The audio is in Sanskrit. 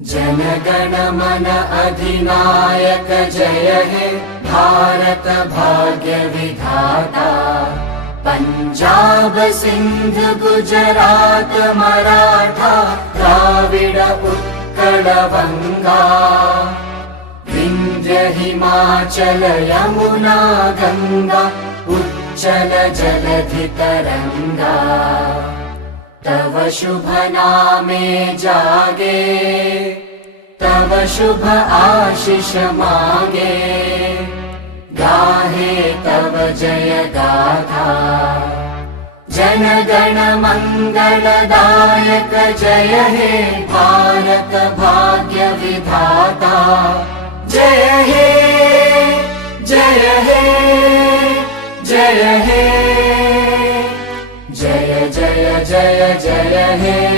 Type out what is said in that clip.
जनगण मन अधिनायक जय हे भारत भाग्य विधाता। पंजाब सिंध गुजरात मराठा द्राविड उत्कल बंगा। विंध्य हिमाचल यमुना गंगा उच्चल जलधि तरंगा। तव शुभ नामे जागे तव शुभ आशीष मागे। गाहे तव जय गाथा जनगण मंगलदायक जय हे भारत भाग्य विधाता। जय हे जय हे जय हे जय जय जय जय हे।